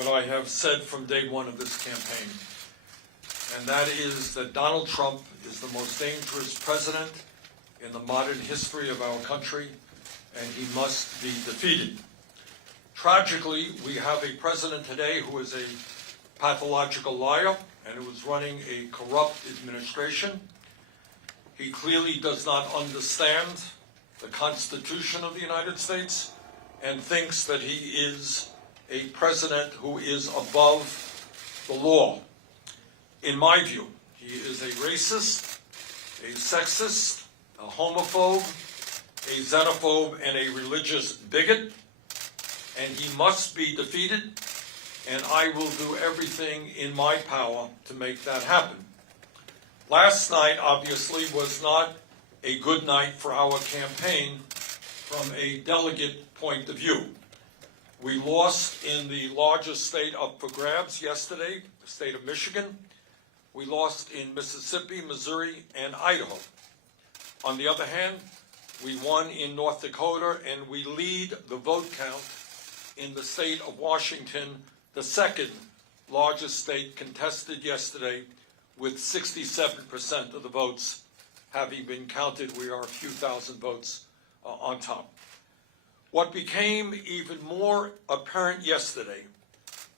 what I have said from day one of this campaign, and that is that Donald Trump is the most dangerous president in the modern history of our country, and he must be defeated. Tragically, we have a president today who is a pathological liar and who is running a corrupt administration. He clearly does not understand the Constitution of the United States and thinks that he is a president who is above the law. In my view, he is a racist, a sexist, a homophobe, a xenophobe, and a religious bigot, and he must be defeated, and I will do everything in my power to make that happen. Last night, obviously, was not a good night for our campaign from a delegate point of view. We lost in the largest state up for grabs yesterday, the state of Michigan. We lost in Mississippi, Missouri, and Idaho. On the other hand, we won in North Dakota, and we lead the vote count in the state of Washington, the second largest state, contested yesterday with 67% of the votes having been counted. We are a few thousand votes on top. What became even more apparent yesterday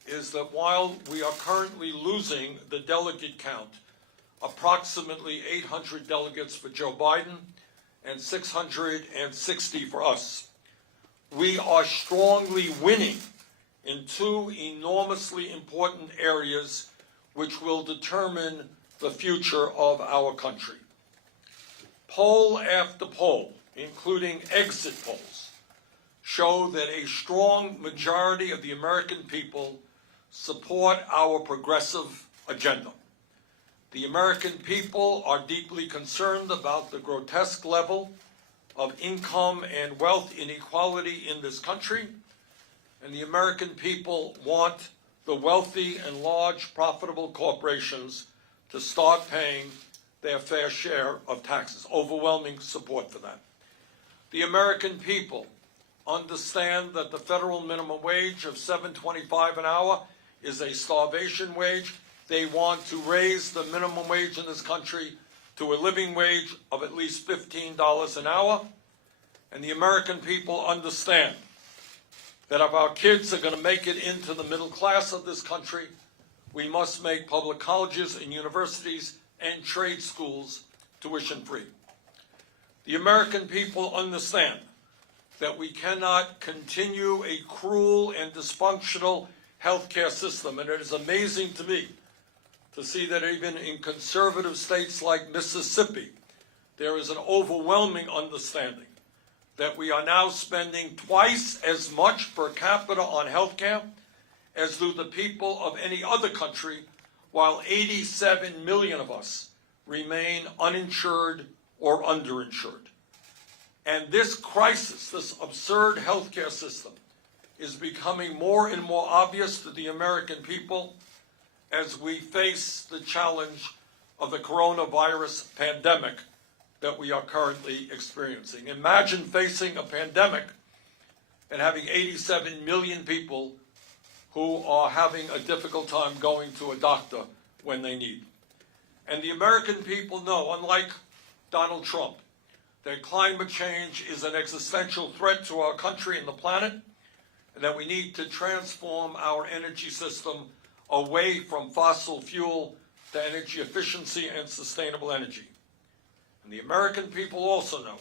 is that while we are currently losing the delegate count, approximately 800 delegates for Joe Biden and 660 for us, we are strongly winning in two enormously important areas which will determine the future of our country. Poll after poll, including exit polls, show that a strong majority of the American people support our progressive agenda. The American people are deeply concerned about the grotesque level of income and wealth inequality in this country, and the American people want the wealthy and large profitable corporations to start paying their fair share of taxes. Overwhelming support for that. The American people understand that the federal minimum wage of $7.25 an hour is a starvation wage. They want to raise the minimum wage in this country to a living wage of at least $15 an hour. And the American people understand that if our kids are going to make it into the middle class of this country, we must make public colleges and universities and trade schools tuition-free. The American people understand that we cannot continue a cruel and dysfunctional healthcare system, and it is amazing to me to see that even in conservative states like Mississippi, there is an overwhelming understanding that we are now spending twice as much per capita on healthcare as do the people of any other country, while 87 million of us remain uninsured or underinsured. And this crisis, this absurd healthcare system, is becoming more and more obvious to the American people as we face the challenge of the coronavirus pandemic that we are currently experiencing. Imagine facing a pandemic and having 87 million people who are having a difficult time going to a doctor when they need. And the American people know, unlike Donald Trump, that climate change is an existential threat to our country and the planet, and that we need to transform our energy system away from fossil fuel to energy efficiency and sustainable energy. And the American people also know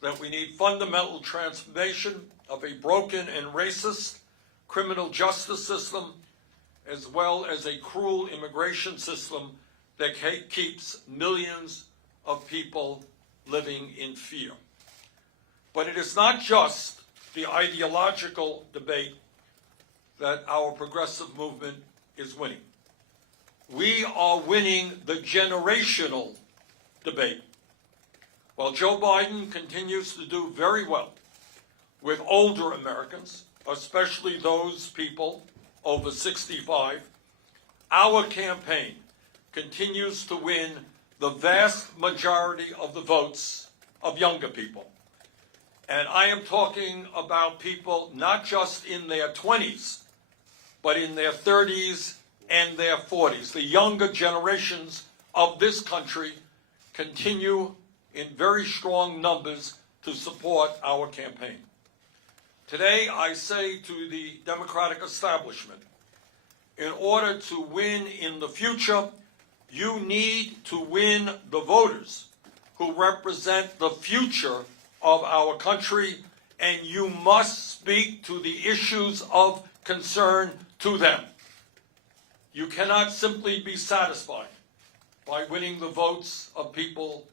that we need fundamental transformation of a broken and racist criminal justice system, as well as a cruel immigration system that keeps millions of people living in fear. But it is not just the ideological debate that our progressive movement is winning. We are winning the generational debate. While Joe Biden continues to do very well with older Americans, especially those people over 65, our campaign continues to win the vast majority of the votes of younger people. And I am talking about people not just in their 20s, but in their 30s and their 40s. The younger generations of this country continue in very strong numbers to support our campaign. Today, I say to the Democratic establishment, in order to win in the future, you need to win the voters who represent the future of our country, and you must speak to the issues of concern to them. You cannot simply be satisfied by winning the votes of people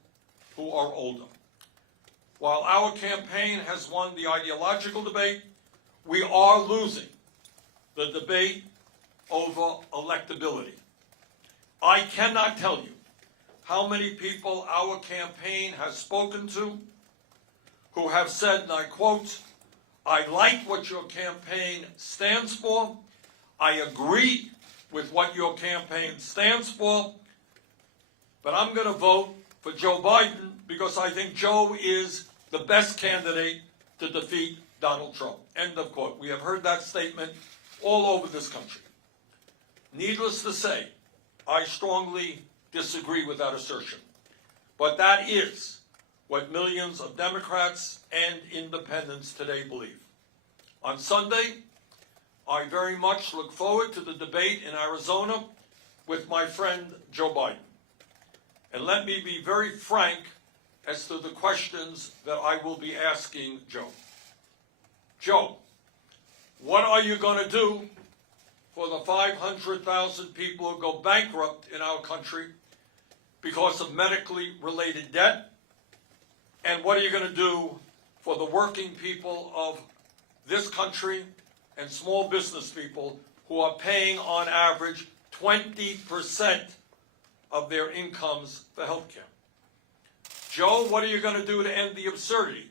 who are older. While our campaign has won the ideological debate, we are losing the debate over electability. I cannot tell you how many people our campaign has spoken to who have said, and I quote, "I like what your campaign stands for. I agree with what your campaign stands for, but I'm going to vote for Joe Biden because I think Joe is the best candidate to defeat Donald Trump." End of quote. We have heard that statement all over this country. Needless to say, I strongly disagree with that assertion. But that is what millions of Democrats and independents today believe. On Sunday, I very much look forward to the debate in Arizona with my friend Joe Biden. And let me be very frank as to the questions that I will be asking Joe. Joe, what are you going to do for the 500,000 people who go bankrupt in our country because of medically related debt? And what are you going to do for the working people of this country and small business people who are paying on average 20% of their incomes for health care? Joe, what are you going to do to end the absurdity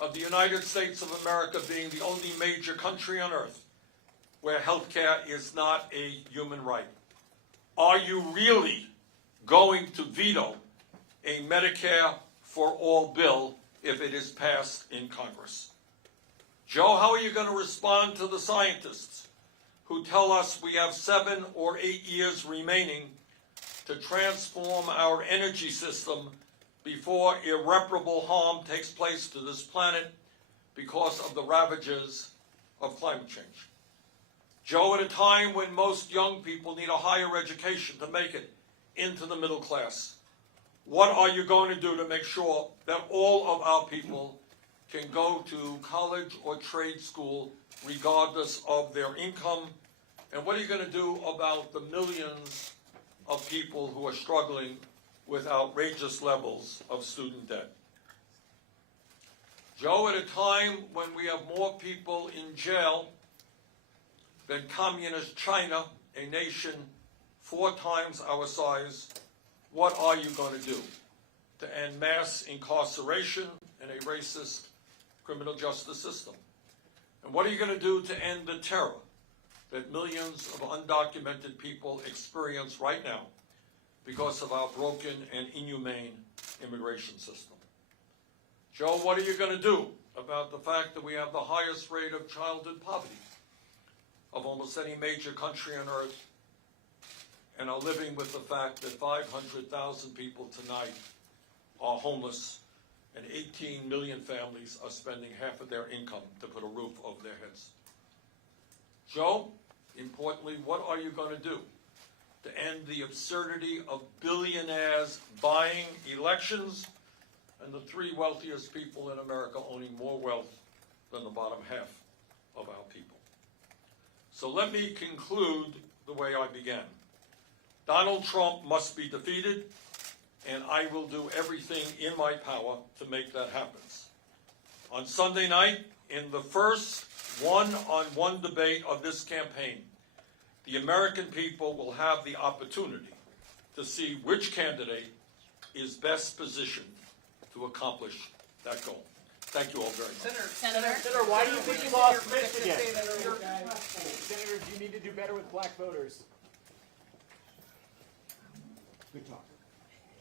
of the United States of America being the only major country on earth where health care is not a human right? Are you really going to veto a Medicare for all bill if it is passed in Congress? Joe, how are you going to respond to the scientists who tell us we have 7 or 8 years remaining to transform our energy system before irreparable harm takes place to this planet because of the ravages of climate change? Joe, at a time when most young people need a higher education to make it into the middle class, what are you going to do to make sure that all of our people can go to college or trade school regardless of their income? And what are you going to do about the millions of people who are struggling with outrageous levels of student debt? Joe, at a time when we have more people in jail than communist China, a nation 4 times our size, what are you going to do to end mass incarceration and a racist criminal justice system? And what are you going to do to end the terror that millions of undocumented people experience right now because of our broken and inhumane immigration system? Joe, what are you going to do about the fact that we have the highest rate of childhood poverty of almost any major country on earth, and are living with the fact that 500,000 people tonight are homeless and 18 million families are spending half of their income to put a roof over their heads? Joe, importantly, what are you going to do to end the absurdity of billionaires buying elections and the 3 wealthiest people in America owning more wealth than the bottom half of our people? So let me conclude the way I began. Donald Trump must be defeated, and I will do everything in my power to make that happen. On Sunday night, in the first one-on-one debate of this campaign, the American people will have the opportunity to see which candidate is best positioned to accomplish that goal. Thank you all very much. Senator, why do you think you lost Michigan? Senator, do you need to do better with black voters? Good talk.